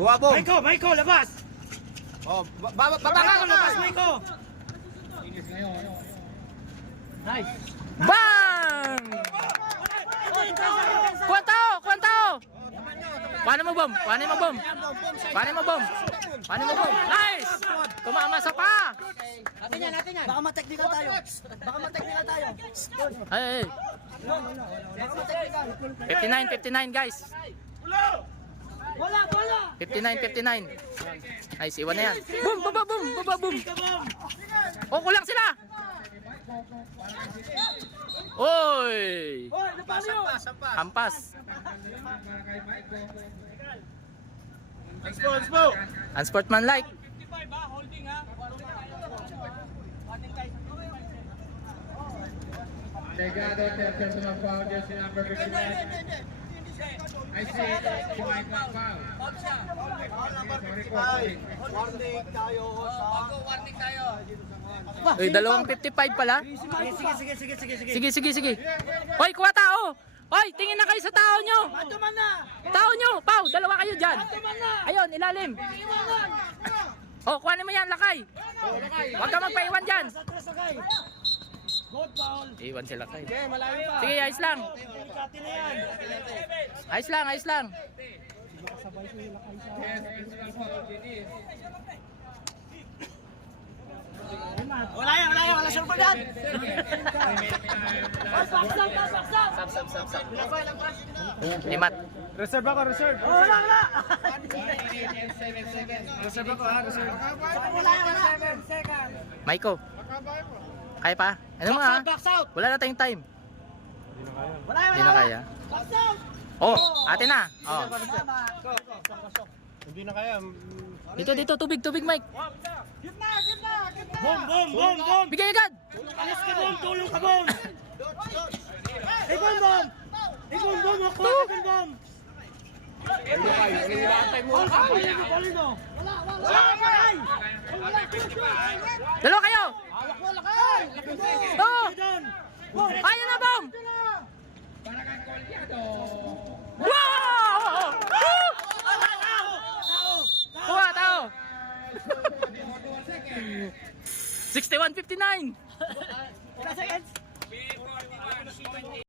Kuha bom. Maiko, labas! Oh, baba ka! Labas, Maiko! Nice! Bang! Kuwanta! Paano mo bom? Nice! Tumama sa pa! Natin yan! Baka mateknikal tayo. Ay. Baka mateknikal. 59 guys. Wala! 59. Nice, iwan na yan. Boom! Oh, kulang sila! Oy! Hoy, napalo yun! Hampas. Unsportsmanlike. Negado the personal foul, jersey number 59. I see it. White foul. Warning tayo sa... Uy, dalawang 55 pala. Sige. Hoy, kuha tao. Hoy, tingin na kayo sa tao nyo. Atuman na! Tao nyo, Pau, dalawa kayo dyan. Atuman na! Ayun, ilalim. Oh, kuhanin mo yan, lakay. Huwag ka magpaiwan dyan. Good foul! Iwan sila kayo. Okay, malayo pa. Sige, ayos lang. Delikati na yan. Ayos lang. Wala surpa dyan! Limat. Reserve ako! Wala! Reserve ako ha! Reserve! Wala! Maiko. Kaya pa? Ano mga? Box out! Wala na tayong time. Wala! Hindi na kaya. Box out! Oh, ate na. Oh. Hindi na kaya. Dito, tubig, Mike. Gitna! Bom! Bigay agad. Alis ka bom! Tulong ka bom! Ibon bom! Ako! Ibon bom! Dalawa kayo. Oh! Ayun na, bom! Wow! Kuha, tao! 61-59!